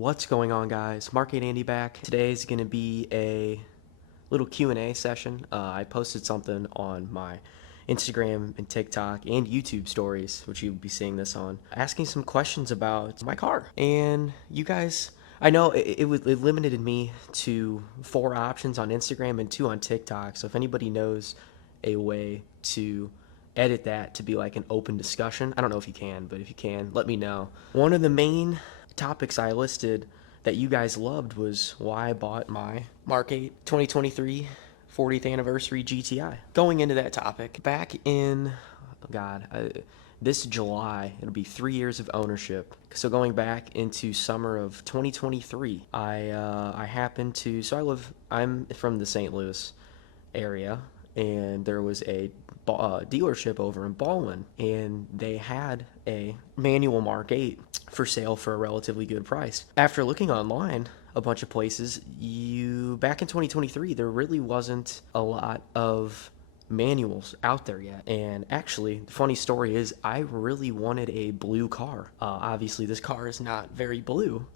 What's going on, guys? Mk8 Andy back. Today is going to be a little Q&A session. I posted something on my Instagram and TikTok and YouTube stories, which you'll be seeing this on, asking some questions about my car. And you guys, I know it limited me to 4 options on Instagram and 2 on TikTok. So if anybody knows a way to edit that to be like an open discussion, I don't know if you can, but if you can, let me know. One of the main topics I listed that you guys loved was why I bought my Mk8 2023 40th anniversary GTI. Going into that topic, back in, this July, it'll be 3 years of ownership. So going back into summer of 2023, I happened to, I'm from the St. Louis area, and there was a dealership over in Baldwin, and they had a manual Mk8 for sale for a relatively good price. After looking online a bunch of places, back in 2023, there really wasn't a lot of manuals out there yet. And actually, the funny story is I really wanted a blue car. Obviously, this car is not very blue,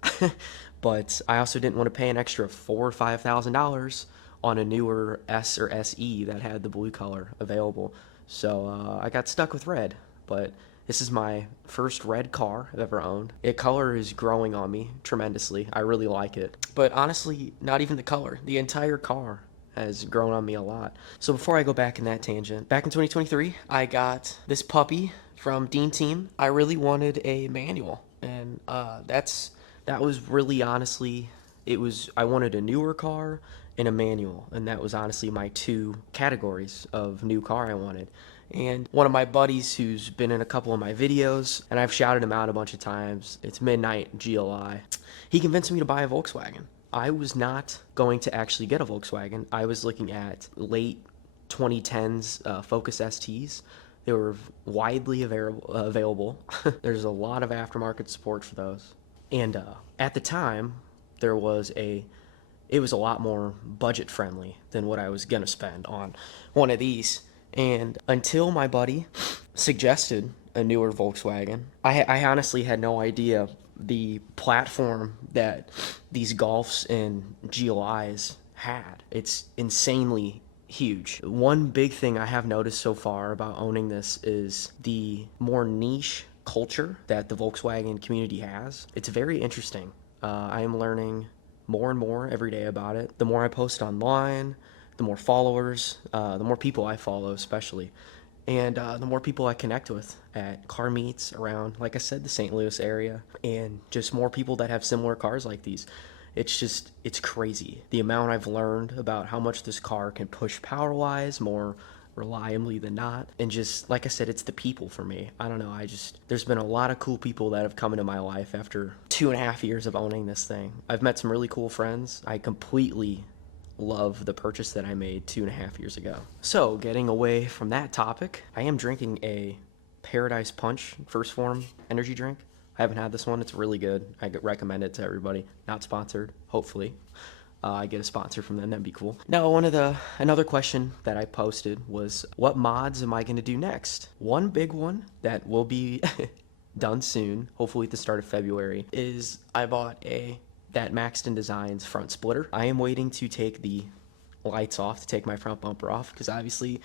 but I also didn't want to pay an extra $4,000 or $5,000 on a newer S or SE that had the blue color available. So I got stuck with red, but this is my first red car I've ever owned. The color is growing on me tremendously. I really like it. But honestly, not even the color. The entire car has grown on me a lot. So before I go back in that tangent, back in 2023, I got this puppy from Dean Team. I really wanted a manual, and that was really honestly, I wanted a newer car and a manual, and that was honestly my 2 categories of new car I wanted. And one of my buddies who's been in a couple of my videos, and I've shouted him out a bunch of times, it's Midnight GLI, he convinced me to buy a Volkswagen. I was not going to actually get a Volkswagen. I was looking at late 2010s Focus STs. They were widely available. There's a lot of aftermarket support for those. And at the time, it was a lot more budget friendly than what I was gonna spend on one of these. And until my buddy suggested a newer Volkswagen, I honestly had no idea the platform that these Golfs and GLIs had. It's insanely huge. One big thing I have noticed so far about owning this is the more niche culture that the Volkswagen community has. It's very interesting. I am learning more and more every day about it. The more I post online, the more followers, the more people I follow especially, and the more people I connect with at car meets around, like I said, the St. Louis area, and just more people that have similar cars like these. It's crazy. The amount I've learned about how much this car can push power-wise more reliably than not. And just, like I said, it's the people for me. I don't know, there's been a lot of cool people that have come into my life after 2.5 years of owning this thing. I've met some really cool friends. I completely love the purchase that I made 2.5 years ago. So, getting away from that topic, I am drinking a Paradise Punch First Form energy drink. I haven't had this one. It's really good. I recommend it to everybody. Not sponsored, hopefully. I get a sponsor from them, that'd be cool. Now, another question that I posted was, what mods am I going to do next? One big one that will be done soon, hopefully at the start of February, is I bought that Maxton Designs front splitter. I am waiting to take the lights off, to take my front bumper off, because obviously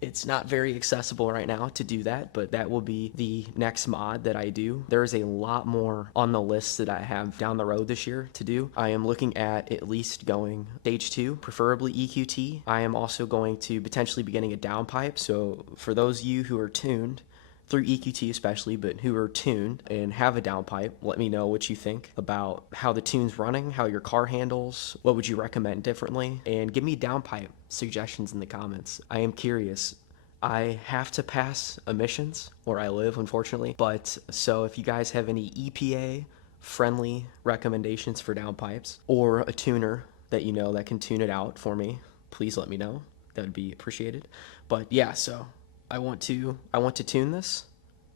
it's not very accessible right now to do that, but that will be the next mod that I do. There is a lot more on the list that I have down the road this year to do. I am looking at least going stage 2, preferably EQT. I am also going to potentially be getting a downpipe, so for those of you who are tuned, through EQT especially, but who are tuned and have a downpipe, let me know what you think about how the tune's running, how your car handles, what would you recommend differently, and give me downpipe suggestions in the comments. I am curious. I have to pass emissions where I live, unfortunately, but so if you guys have any EPA friendly recommendations for downpipes, or a tuner that you know that can tune it out for me, please let me know. That would be appreciated. But yeah, so I want to tune this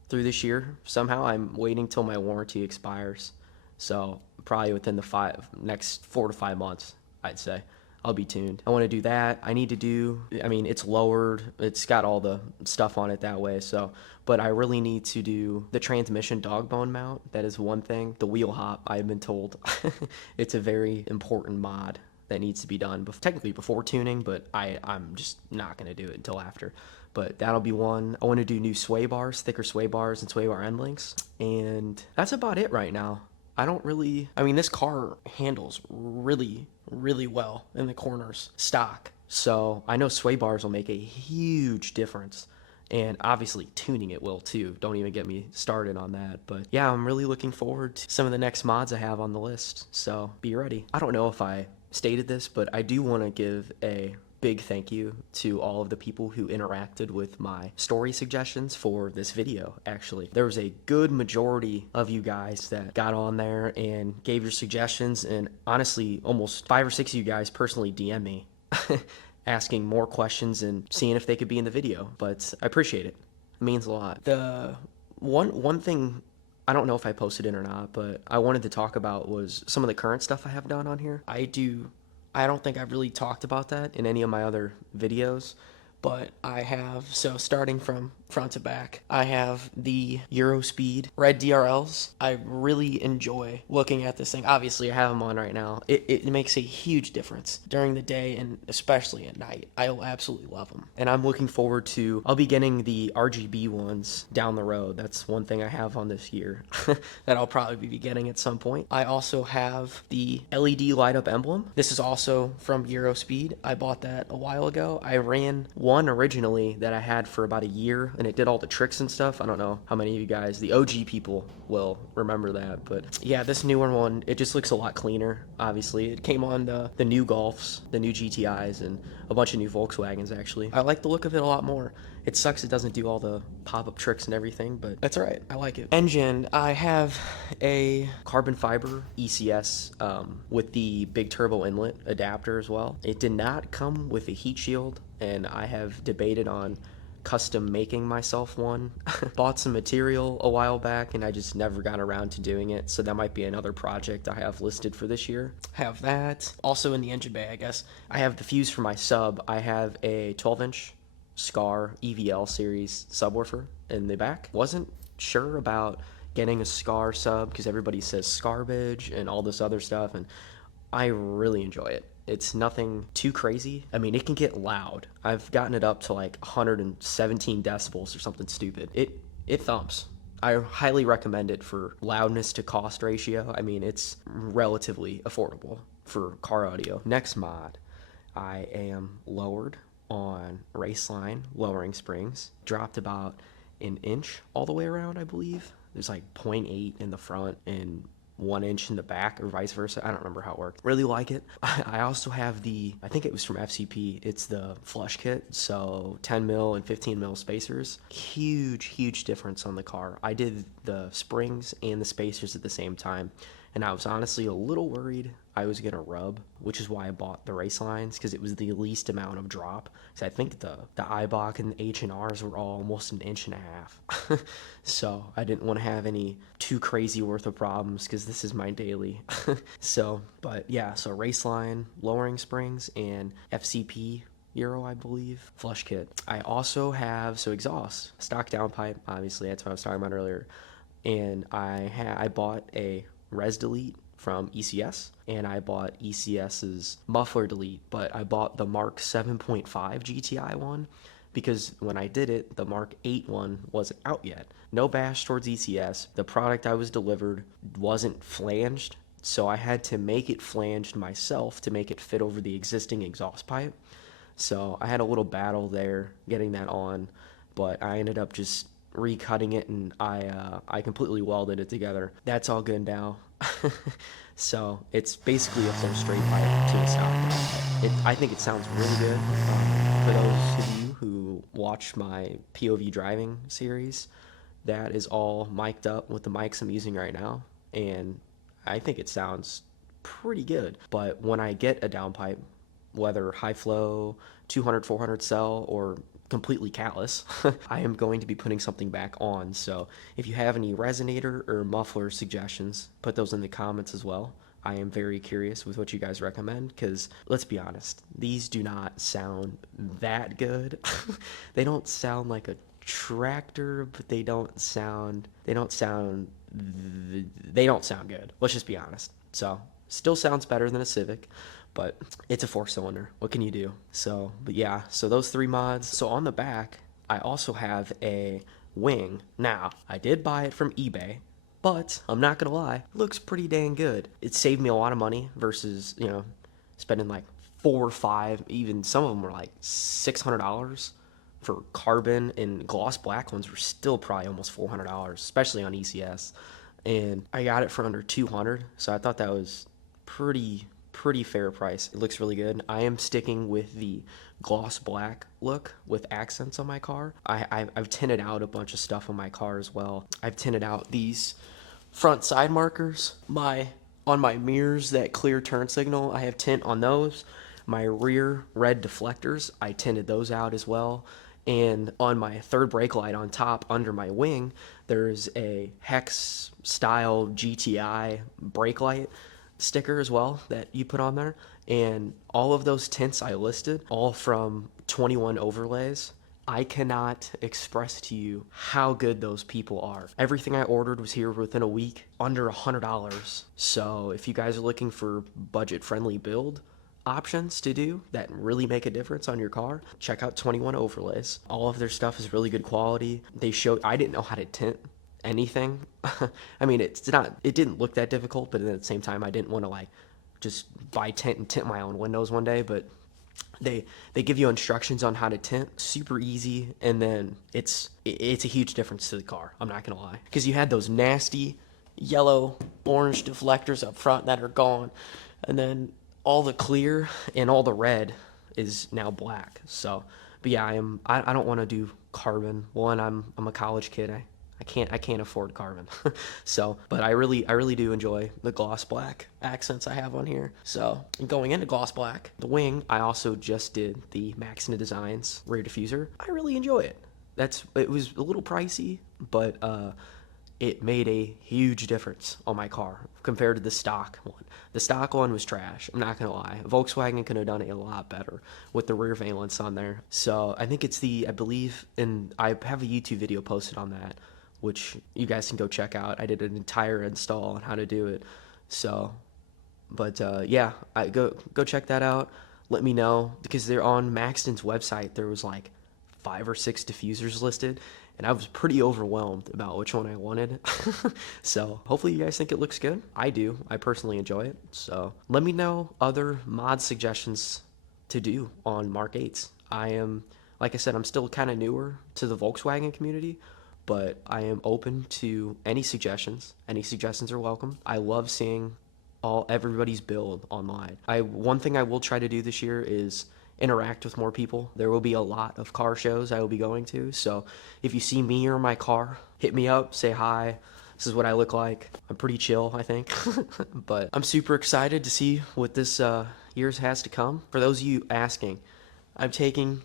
through this year somehow. I'm waiting till my warranty expires, so probably within the next 4 to 5 months, I'd say I'll be tuned. I want to do that. I need to do, I mean, it's lowered. It's got all the stuff on it that way. So, but I really need to do the transmission dog bone mount. That is one thing. The wheel hop, I've been told. It's a very important mod that needs to be done, technically before tuning, but I'm just not going to do it until after. But that'll be one. I want to do new sway bars, thicker sway bars and sway bar end links. And that's about it right now. I don't really, I mean, this car handles really, really well in the corners stock. So I know sway bars will make a huge difference. And obviously tuning it will too. Don't even get me started on that. But yeah, I'm really looking forward to some of the next mods I have on the list. So be ready. I don't know if I stated this, but I do want to give a big thank you to all of the people who interacted with my story suggestions for this video. Actually, there was a good majority of you guys that got on there and gave your suggestions, and honestly almost 5 or 6 of you guys personally DM me asking more questions and seeing if they could be in the video. But I appreciate it. It means a lot. The one thing, I don't know if I posted it or not, but I wanted to talk about was some of the current stuff I have done on here. I don't think I've really talked about that in any of my other videos, but I have, so starting from front to back, I have the Eurospeed red DRLs. I really enjoy looking at this thing. Obviously, I have them on right now. It makes a huge difference during the day and especially at night. I'll absolutely love them. And I'm looking forward to, I'll be getting the RGB ones down the road. That's one thing I have on this year that I'll probably be getting at some point. I also have the LED light up emblem. This is also from Eurospeed. I bought that a while ago. I ran one originally that I had for about a year, and it did all the tricks and stuff. I don't know how many of you guys, the OG people, will remember that, but yeah, this newer one, it just looks a lot cleaner. Obviously, it came on the new Golfs, the new GTIs, and a bunch of new Volkswagens. Actually, I like the look of it a lot more. It sucks it doesn't do all the pop-up tricks and everything, but that's all right. I like it. Engine, I have a carbon fiber ECS with the big turbo inlet adapter as well. It did not come with a heat shield, and I have debated on custom making myself one. Bought some material a while back and I just never got around to doing it, so that might be another project I have listed for this year. Have that. Also in the engine bay, I guess, I have the fuse for my sub. I have a 12-inch Scar EVL series subwoofer in the back. Wasn't sure about getting a Scar sub because everybody says Scarbage and all this other stuff, and I really enjoy it. It's nothing too crazy. I mean, it can get loud. I've gotten it up to like 117 decibels or something stupid. It thumps. I highly recommend it for loudness to cost ratio. I mean, it's relatively affordable for car audio. Next mod, I am lowered on Raceline lowering springs. Dropped about an inch all the way around, I believe. There's like 0.8 in the front and 1 inch in the back, or vice versa. I don't remember how it worked. Really like it. I also have I think it was from FCP. It's the flush kit. So 10 mil and 15 mil spacers. Huge difference on the car. I did the springs and the spacers at the same time, and I was honestly a little worried I was gonna rub, which is why I bought the race lines, because it was the least amount of drop. So I think the Eibach and the H&Rs were all almost 1.5 inches. So I didn't want to have any too crazy worth of problems because this is my daily. So, but yeah, so race line, lowering springs, and FCP Euro, I believe, flush kit. I also have, so exhaust, stock downpipe, obviously, that's what I was talking about earlier. And I bought a res delete from ECS, and I bought ECS's muffler delete, but I bought the Mark 7.5 GTI one because when I did it, the Mark 8 one wasn't out yet. No bash towards ECS. The product I was delivered wasn't flanged, so I had to make it flanged myself to make it fit over the existing exhaust pipe. So I had a little battle there getting that on, but I ended up just recutting it, and I completely welded it together. That's all good now. So it's basically a full straight pipe to a stock pipe. I think it sounds really good. For those of you who watch my POV driving series, that is all mic'd up with the mics I'm using right now, and I think it sounds pretty good. But when I get a downpipe, whether high flow, 200, 400 cell, or completely callous, I am going to be putting something back on. So if you have any resonator or muffler suggestions, put those in the comments as well. I am very curious with what you guys recommend, because let's be honest, these do not sound that good. They don't sound like a tractor, but they don't sound good. Let's just be honest. So still sounds better than a Civic, but it's a 4-cylinder. What can you do? So, but yeah, so those 3 mods. So on the back, I also have a wing. Now, I did buy it from eBay, but I'm not gonna lie, it looks pretty dang good. It saved me a lot of money versus, spending like 4 or 5, even some of them were like $600 for carbon, and gloss black ones were still probably almost $400, especially on ECS. And I got it for under 200, so I thought that was pretty fair price. It looks really good. I am sticking with the gloss black look with accents on my car. I've tinted out a bunch of stuff on my car as well. I've tinted out these front side markers. On my mirrors, that clear turn signal, I have tint on those. My rear red deflectors, I tinted those out as well. And on my third brake light on top under my wing, there's a Hex style GTI brake light sticker as well that you put on there. And all of those tints I listed, all from 21 Overlays. I cannot express to you how good those people are. Everything I ordered was here within a week, under $100. So if you guys are looking for budget-friendly build options to do that really make a difference on your car, check out 21 Overlays. All of their stuff is really good quality. I didn't know how to tint anything. I mean, it didn't look that difficult, but at the same time, I didn't want to like just buy tint and tint my own windows one day. But they give you instructions on how to tint, super easy, and then it's a huge difference to the car. I'm not gonna lie, because you had those nasty yellow orange deflectors up front that are gone, and then all the clear and all the red is now black. So, but yeah, I don't want to do carbon. One, I'm a college kid. I can't afford carbon. So, but I really do enjoy the gloss black accents I have on here. So, going into gloss black, the wing, I also just did the Maxina Designs rear diffuser. I really enjoy it. It was a little pricey, but it made a huge difference on my car compared to the stock one. The stock one was trash, I'm not gonna lie. Volkswagen could have done it a lot better with the rear valence on there. So I think I believe, and I have a YouTube video posted on that, which you guys can go check out. I did an entire install on how to do it. So, but yeah, go check that out. Let me know, because they're on Maxton's website. There was like 5 or 6 diffusers listed, and I was pretty overwhelmed about which one I wanted. So hopefully you guys think it looks good. I do. I personally enjoy it. So let me know other mod suggestions to do on Mark 8s. Like I said, I'm still kind of newer to the Volkswagen community, but I am open to any suggestions. Any suggestions are welcome. I love seeing everybody's build online. One thing I will try to do this year is interact with more people. There will be a lot of car shows I will be going to, so if you see me or my car, hit me up, say hi. This is what I look like. I'm pretty chill, I think. But I'm super excited to see what this year's has to come. For those of you asking, I'm taking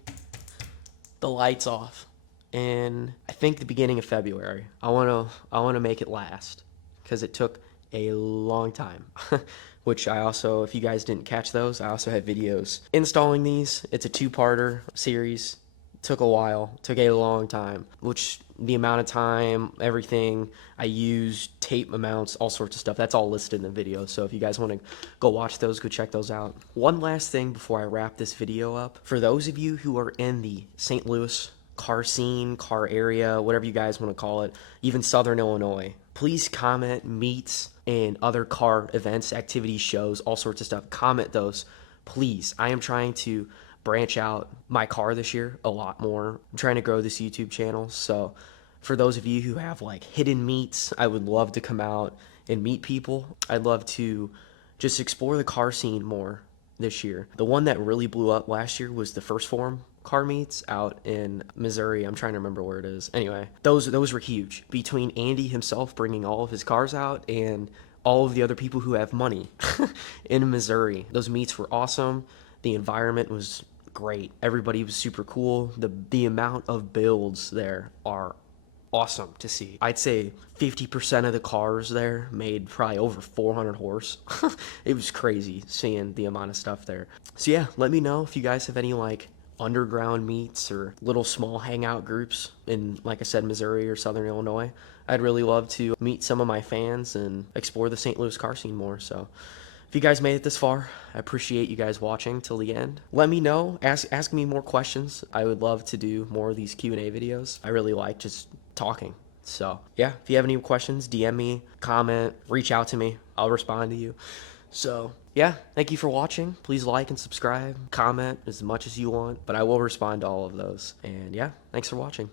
the lights off in, I think, the beginning of February. I want to make it last, because it took a long time. Which I also, if you guys didn't catch those, I also have videos installing these. It's a 2-parter series. Took a while, took a long time, which the amount of time, everything I used, tape amounts, all sorts of stuff, that's all listed in the video. So if you guys want to go watch those, go check those out. One last thing before I wrap this video up. For those of you who are in the St. Louis car scene, car area, whatever you guys want to call it, even Southern Illinois, please comment meets and other car events, activities, shows, all sorts of stuff. Comment those, please. I am trying to branch out my car this year a lot more. I'm trying to grow this YouTube channel. So for those of you who have like hidden meets, I would love to come out and meet people. I'd love to just explore the car scene more this year. The one that really blew up last year was the First Forum car meets out in Missouri. I'm trying to remember where it is. Anyway, those were huge. Between Andy himself bringing all of his cars out and all of the other people who have money in Missouri, those meets were awesome. The environment was great. Everybody was super cool. The amount of builds there are awesome to see. I'd say 50% of the cars there made probably over 400 horse. It was crazy seeing the amount of stuff there. So yeah, let me know if you guys have any like underground meets or little small hangout groups in, like I said, Missouri or Southern Illinois. I'd really love to meet some of my fans and explore the St. Louis car scene more. So if you guys made it this far, I appreciate you guys watching till the end. Let me know, ask me more questions. I would love to do more of these Q&A videos. I really like just talking. So yeah, if you have any questions, DM me, comment, reach out to me. I'll respond to you. So yeah, thank you for watching. Please like and subscribe, comment as much as you want, but I will respond to all of those. And yeah, thanks for watching.